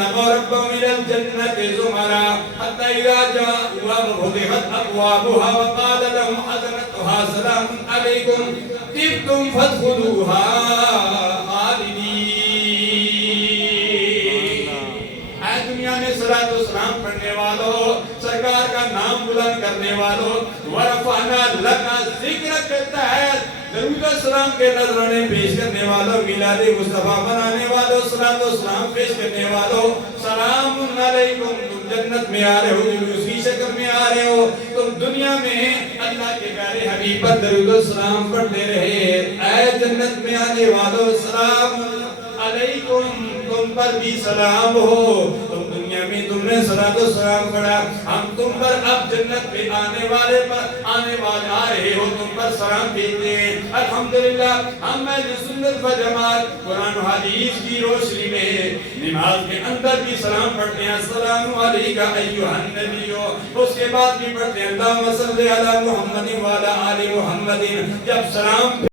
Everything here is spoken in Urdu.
ربهم إلى الجنة زمرا حتى إذا جاءوها وفتحت أبوابها وقال لهم حسنتها سلام عليكم طبتم فادخلوها خالدين. اے دنیا میں صلاۃ و سلام پڑھنے والوں، سرکار کا نام بلند کرنے والوں، ورفعنا لک ذکرک کے تحت درود و سلام کے نذرانے پیش کرنے والوں، میلاد مصطفیٰ بنانے والوں، صلاۃ و سلام پیش کرنے والوں، سلام علیکم. تم جنت میں آ رہے ہو، جلوسی شکل میں آ رہے ہو، تم دنیا میں اللہ کے پیارے حبیب پر درود و سلام پڑھتے رہے. اے جنت میں آنے والوں، سلام علیکم، تم پر بھی سلام ہو. تم دنیا میں تم نے صلاۃ و سلام پڑھا، ہم تم پر اب جنت میں آنے والے آ رہے ہو، تم پر سلام بھیجتے ہیں. الحمدللہ ہم اہل سنت و جماعت قرآن و حدیث کی روشنی میں نماز کے اندر بھی سلام پڑھتے ہیں، السلام علیکہ ایھا النبی. اس کے بعد بھی پڑھتے ہیں اللہم صلی علی محمد وعلی آل محمد. جب سلام